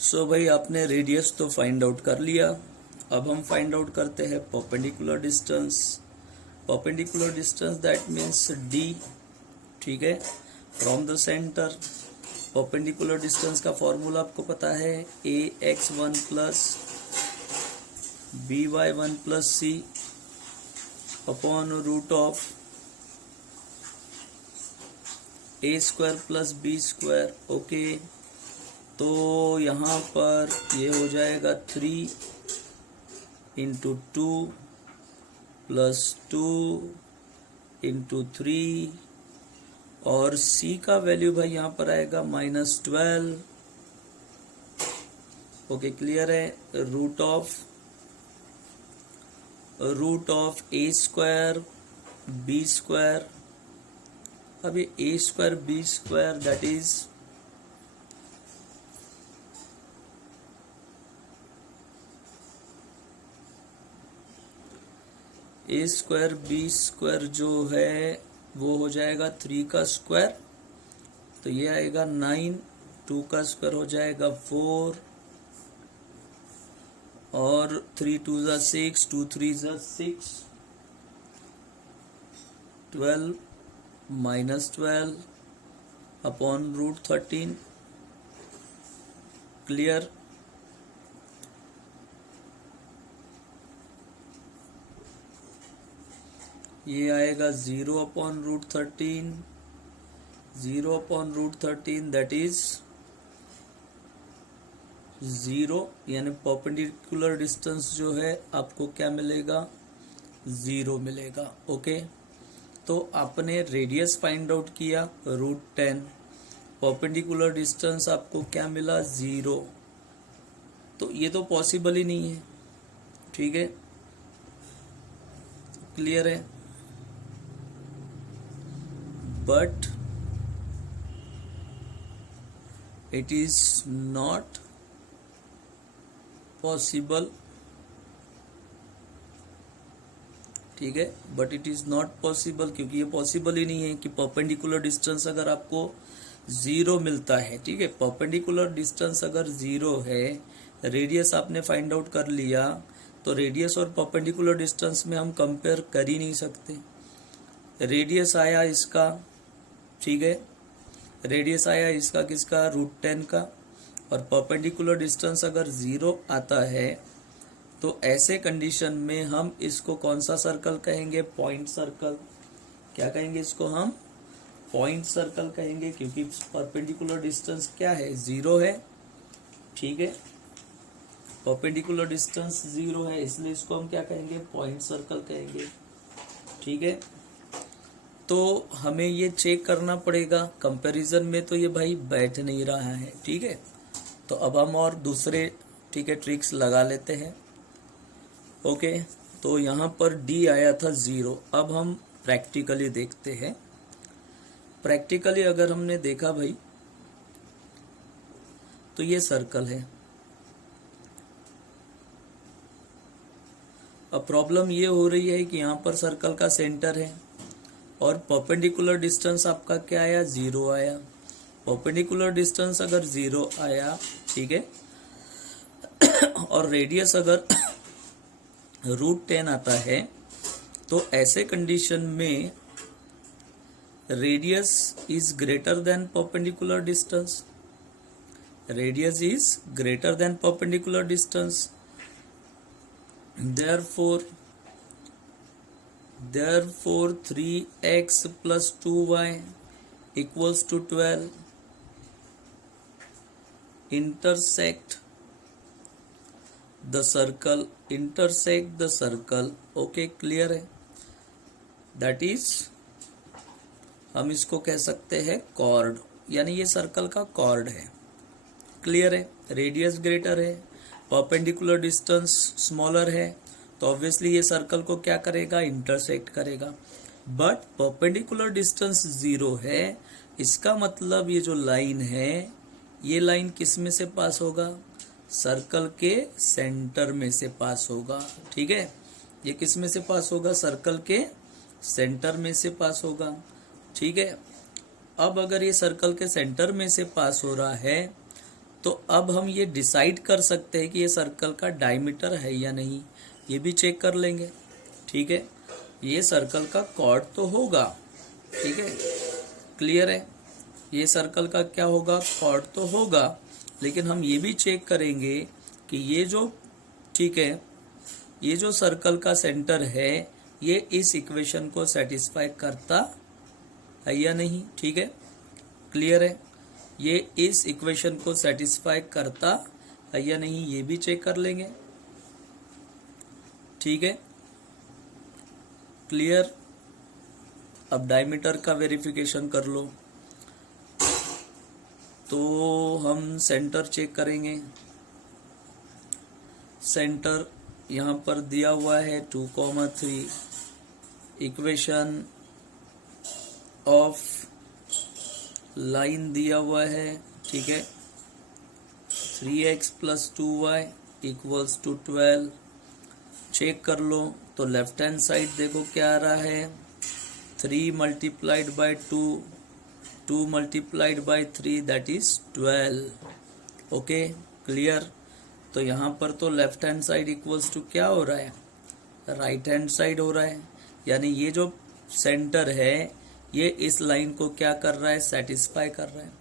सो भाई आपने रेडियस तो फाइंड आउट कर लिया। अब हम फाइंड आउट करते हैं perpendicular distance. Perpendicular distance that means d, ठीक है, from the centre. Perpendicular distance का फॉर्मूला आपको पता है, ax1 plus by1 plus c upon root of a square plus b square. Okay, तो यहाँ पर ये हो जाएगा 3 इंटू 2 प्लस 2 इंटू 3 और c का वैल्यू भाई यहाँ पर आएगा -12। ओके, क्लियर है। Root of a square b square. अब ये a square b square that is a square b square जो है वो हो जाएगा 3 का स्क्वायर, तो ये आएगा 9, 2 का स्क्वायर हो जाएगा 4 और 3 2 ज़ा 6, 2 3 ज़ा 6, 12 -12 अपॉन रूट 13। क्लियर। ये आएगा 0 upon root 13, 0 upon root 13 that is 0, यानी परपेंडिकुलर डिस्टेंस जो है आपको क्या मिलेगा, 0 मिलेगा। ओके, तो आपने रेडियस फाइंड आउट किया √10, परपेंडिकुलर डिस्टेंस आपको क्या मिला, 0। तो ये तो पॉसिबल ही नहीं है, ठीक है, क्लियर है। But it is not possible, ठीक है, but it is not possible, क्योंकि ये पॉसिबल ही नहीं है कि परपेंडिकुलर डिस्टेंस अगर आपको 0 मिलता है, ठीक है, परपेंडिकुलर डिस्टेंस अगर 0 है, रेडियस आपने फाइंड आउट कर लिया, तो रेडियस और परपेंडिकुलर डिस्टेंस में हम कंपेयर कर ही नहीं सकते। रेडियस आया इसका, ठीक है, रेडियस आया इसका किसका, √10 का, और परपेंडिकुलर डिस्टेंस अगर 0 आता है तो ऐसे कंडीशन में हम इसको कौन सा सर्कल कहेंगे, पॉइंट सर्कल। क्या कहेंगे इसको हम, पॉइंट सर्कल कहेंगे, क्योंकि परपेंडिकुलर डिस्टेंस क्या है, 0 है, ठीक है, परपेंडिकुलर डिस्टेंस 0 है, इसलिए इसको हम क्या कहेंगे, पॉइंट सर्कल कहेंगे, ठीक है। तो हमें ये चेक करना पड़ेगा, कंपैरिजन में तो ये भाई बैठ नहीं रहा है, ठीक है। तो अब हम और दूसरे, ठीक है, ट्रिक्स लगा लेते हैं। ओके, तो यहाँ पर D आया था 0। अब हम प्रैक्टिकली देखते हैं। प्रैक्टिकली अगर हमने देखा भाई, तो ये सर्कल है। अब प्रॉब्लम ये हो रही है कि यहाँ पर सर्कल का सेंटर है और परपेंडिकुलर डिस्टेंस आपका क्या आया, 0 आया। परपेंडिकुलर डिस्टेंस अगर 0 आया, ठीक है, और रेडियस अगर √10 आता है, तो ऐसे कंडीशन में radius is greater than perpendicular distance, radius is greater than perpendicular distance. Therefore 3x plus 2y equals to 12 intersect the circle, okay, clear है। दैट इज हम इसको कह सकते हैं कॉर्ड, यानी ये सर्कल का कॉर्ड है, क्लियर है। रेडियस ग्रेटर है, परपेंडिकुलर डिस्टेंस स्मॉलर है, तो ऑब्वियसली ये सर्कल को क्या करेगा, इंटरसेक्ट करेगा। बट परपेंडिकुलर डिस्टेंस 0 है, इसका मतलब ये जो लाइन है, ये लाइन किस में से पास होगा, सर्कल के सेंटर में से पास होगा, ठीक है। ये किस में से पास होगा, सर्कल के सेंटर में से पास होगा, ठीक है। अब अगर ये सर्कल के सेंटर में से पास हो रहा है तो अब हम ये डिसाइड कर सकते हैं कि ये सर्कल का डायमीटर है या नहीं, ये भी चेक कर लेंगे। ठीक है, ये सर्कल का कॉर्ड तो होगा, ठीक है, क्लियर है, ये सर्कल का क्या होगा, कॉर्ड तो होगा, लेकिन हम ये भी चेक करेंगे कि ये जो, ठीक है, ये जो सर्कल का सेंटर है ये इस इक्वेशन को सेटिस्फाई करता है या नहीं। ठीक है, क्लियर है, ये इस इक्वेशन को सेटिस्फाई करता है या नहीं, ये भी चेक कर लेंगे। ठीक है, क्लियर। अब डायमीटर का वेरिफिकेशन कर लो। तो हम सेंटर चेक करेंगे। सेंटर यहाँ पर दिया हुआ है 2,3, इक्वेशन ऑफ लाइन दिया हुआ है, ठीक है, 3x + 2y = 12। चेक कर लो तो लेफ्ट हैंड साइड देखो क्या आ रहा है, 3 × 2, 2 × 3 दैट इज 12। Okay, clear. तो यहाँ पर तो left hand side equals to क्या हो रहा है, राइट हैंड साइड हो रहा है, यानी ये जो सेंटर है ये इस लाइन को क्या कर रहा है, सेटिस्फाई कर रहा है।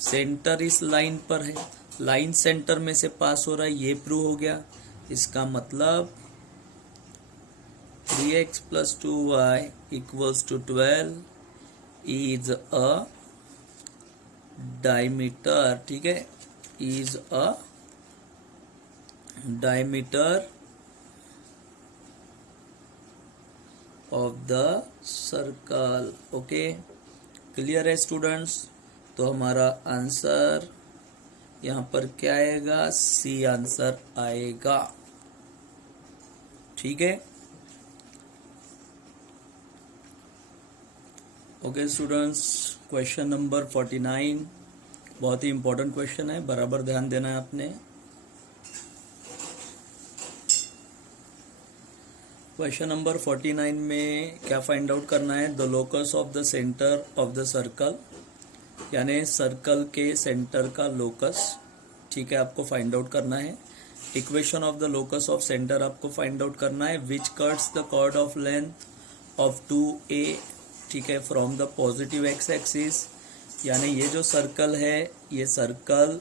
सेंटर इस लाइन पर है, लाइन सेंटर में से पास हो रहा है, ये प्रूव हो गया। इसका मतलब 3x + 2y = 12 is a diameter. ठीक है, is a diameter of the circle. Okay, clear है स्टूडेंट्स। तो हमारा आंसर यहाँ पर क्या आएगा, सी आंसर आएगा। ठीक है, ओके स्टूडेंट्स, क्वेश्चन नंबर 49 बहुत ही इंपॉर्टेंट क्वेश्चन है, बराबर ध्यान देना है आपने। क्वेश्चन नंबर 49 में क्या फाइंड आउट करना है, the locus of the centre of the circle, यानी सर्कल के सेंटर का लोकस, ठीक है, आपको फाइंड आउट करना है। Equation of the locus of centre आपको फाइंड आउट करना है, which cuts the chord of length of 2a, ठीक है, from the positive x axis, यानी ये जो सर्कल है ये सर्कल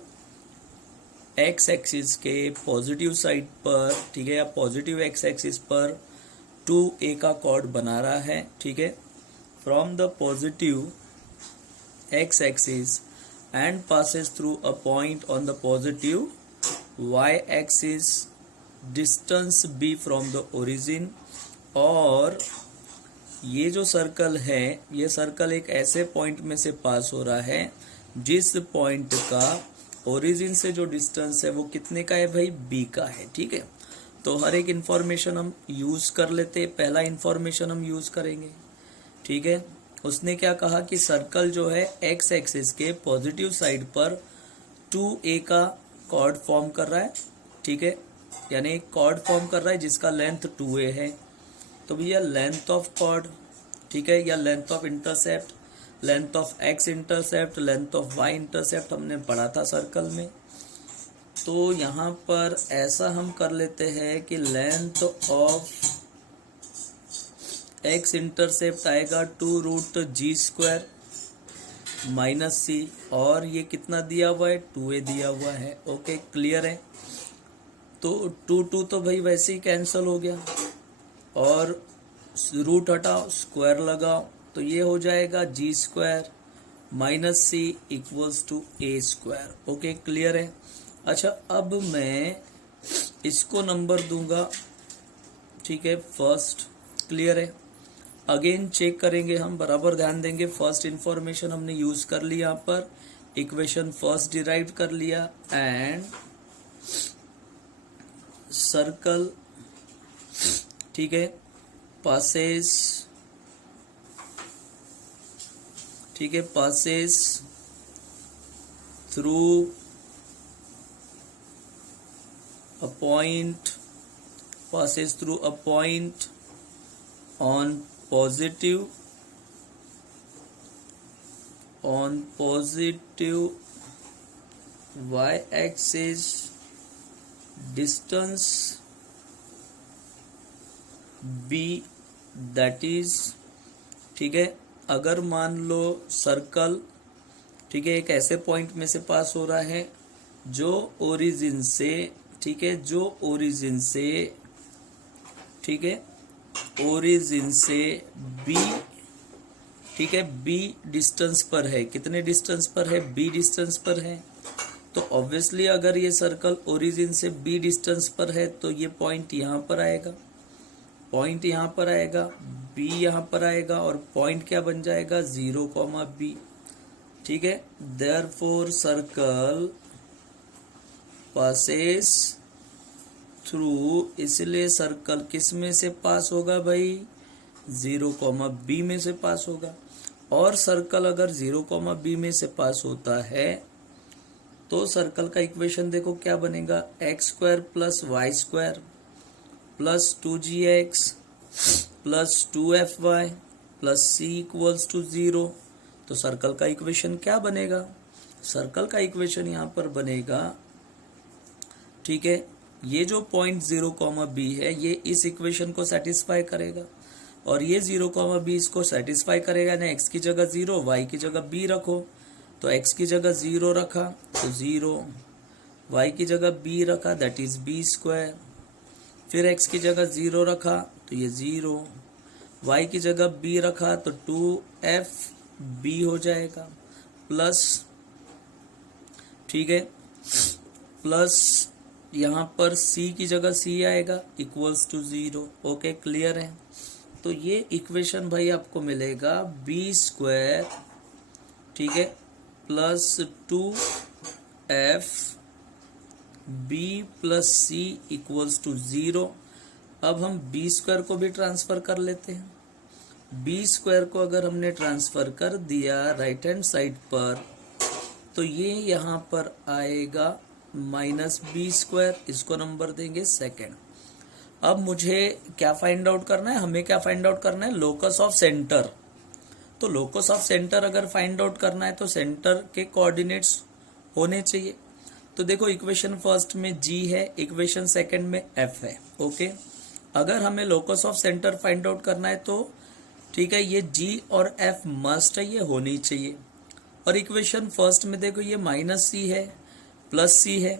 एक्स एक्सिस के पॉजिटिव साइड पर, ठीक है, या पॉजिटिव एक्स एक्सिस पर 2a का कॉर्ड बना रहा है। ठीक है, from the positive x axis and passes through a point on the positive y axis, distance b from the origin। और ये जो सर्कल है ये सर्कल एक ऐसे पॉइंट में से पास हो रहा है जिस पॉइंट का ओरिजिन से जो डिस्टेंस है वो कितने का है भाई, b का है। ठीक है, तो हर एक इंफॉर्मेशन हम यूज कर लेते हैं। पहला इंफॉर्मेशन हम यूज करेंगे, ठीक है, उसने क्या कहा कि सर्कल जो है एक्स एक्सिस के पॉजिटिव साइड पर 2a का कॉर्ड फॉर्म कर रहा है। ठीक है, यानी एक कॉर्ड फॉर्म कर रहा है जिसका लेंथ 2a है। तो भैया लेंथ ऑफ कॉर्ड, ठीक है, या length of intercept, length of x intercept, length of y intercept हमने पढ़ा था सर्कल में। तो यहाँ पर ऐसा हम कर लेते हैं कि लेंथ ऑफ एक्स इंटरसेप्ट आएगा 2√g² - c, और ये कितना दिया हुआ है, 2a दिया हुआ है। ओके, क्लियर है। तो 2 तो भाई वैसे ही कैंसिल हो गया, और रूट हटाओ, स्क्वायर लगाओ, तो ये हो जाएगा g² - c = a²। Okay, clear है। अच्छा, अब मैं इसको नंबर दूंगा, ठीक है, फर्स्ट, क्लियर है। अगेन चेक करेंगे हम, बराबर ध्यान देंगे। फर्स्ट इंफॉर्मेशन हमने यूज कर ली, यहाँ पर इक्वेशन फर्स्ट डिराइव कर लिया, एंड सर्कल, ठीक है, पासेस, ठीक है, passes through a point, passes through a point on positive y axis distance b, that is, ठीक है, अगर मान लो सर्कल, ठीक है, एक ऐसे पॉइंट में से पास हो रहा है जो ओरिजिन से, ठीक है, जो ओरिजिन से, ठीक है, ओरिजिन से b, ठीक है, b डिस्टेंस पर है। कितने डिस्टेंस पर है? b डिस्टेंस पर है। तो ऑब्वियसली अगर ये सर्कल ओरिजिन से b डिस्टेंस पर है तो ये पॉइंट यहाँ पर आएगा, पॉइंट यहाँ पर आएगा, b यहाँ पर आएगा, और पॉइंट क्या बन जाएगा? 0,b, ठीक है। देयरफॉर सर्कल पासेस थ्रू, इसलिए सर्कल किस में से पास होगा भाई? 0,b में से पास होगा। और सर्कल अगर 0,b में से पास होता है तो सर्कल का इक्वेशन देखो क्या बनेगा? x² + y² + 2gx + 2fy + c = 0। तो सर्कल का इक्वेशन क्या बनेगा? सर्कल का इक्वेशन यहाँ पर बनेगा, ठीक है, ये जो पॉइंट 0,b है ये इस इक्वेशन को सेटिस्फाई करेगा, और ये 0,b इसको सेटिस्फाई करेगा ना। x की जगह 0, y की जगह b रखो, तो x की जगह 0 रखा तो 0, y की जगह b रखा दैट इज b², फिर x की जगह 0 रखा तो ये 0, y की जगह b रखा तो 2fb हो जाएगा, प्लस, ठीक है, प्लस यहाँ पर c की जगह c आएगा = 0। ओके, क्लियर है? तो ये इक्वेशन भाई आपको मिलेगा b², ठीक है, + 2f b + c = 0। अब हम b² को भी ट्रांसफर कर लेते हैं। b² को अगर हमने ट्रांसफर कर दिया राइट हैंड साइड पर तो ये यहाँ पर आएगा -b², इसको नंबर देंगे सेकेंड। अब मुझे क्या फाइंड आउट करना है? हमें क्या फाइंड आउट करना है? Locus of centre. तो लोकस ऑफ सेंटर अगर फाइंड आउट करना है तो सेंटर के कोऑर्डिनेट्स होने चाहिए। तो देखो, इक्वेशन फर्स्ट में g है, इक्वेशन सेकंड में f है। ओके, अगर हमें locus of centre find out करना है तो ठीक है, ये g और f मस्ट है, ये होनी चाहिए। और इक्वेशन फर्स्ट में देखो ये -c है +c है,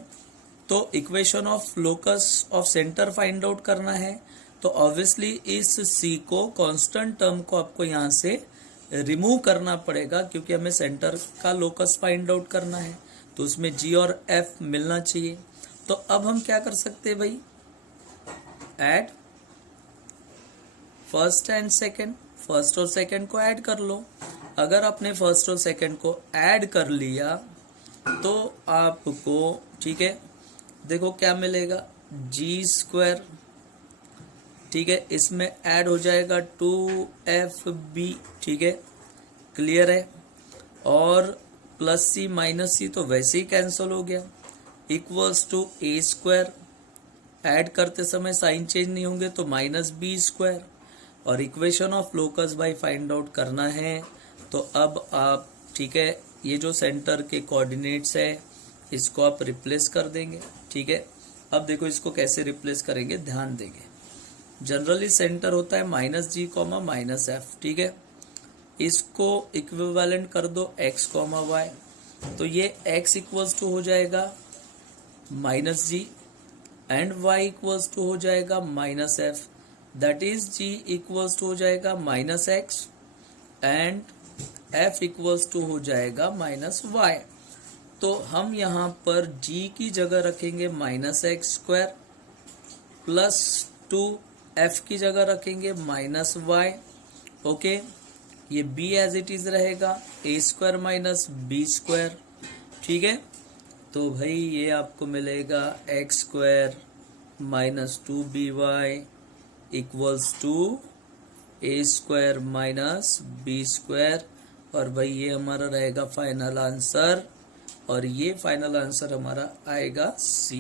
तो equation of locus of centre find out करना है तो ऑब्वियसली इस c को, कांस्टेंट टर्म को आपको यहाँ से रिमूव करना पड़ेगा, क्योंकि हमें सेंटर का लोकस फाइंड आउट करना है, तो उसमें g और f मिलना चाहिए। तो अब हम क्या कर सकते हैं भाई? Add first and second, first और सेकंड को ऐड कर लो। अगर आपने फर्स्ट और सेकंड को ऐड कर लिया तो आपको, ठीक है, देखो क्या मिलेगा? g², ठीक है, इसमें ऐड हो जाएगा 2fb, ठीक है, क्लियर है। और +c -c तो वैसे ही कैंसिल हो गया, = a², ऐड करते समय साइन चेंज नहीं होंगे तो -b²। और equation of locus bye find out करना है तो अब आप, ठीक है, ये जो सेंटर के कोऑर्डिनेट्स है इसको आप रिप्लेस कर देंगे, ठीक है। अब देखो इसको कैसे रिप्लेस करेंगे, ध्यान देंगे। जनरली सेंटर होता है -g, -f, ठीक है। इसको इक्विवेलेंट कर दो x, y, तो ये x = हो जाएगा -g एंड y = हो जाएगा -f, दैट इज g = हो जाएगा -x एंड f = हो जाएगा -y। तो हम यहाँ पर g की जगह रखेंगे -x² + 2f की जगह रखेंगे -y। ओके, ये b एज इट इज रहेगा, a² - b², ठीक है। तो भाई ये आपको मिलेगा x² - 2by = a² - b², और भाई ये हमारा रहेगा फाइनल आंसर, और ये फाइनल आंसर हमारा आएगा C।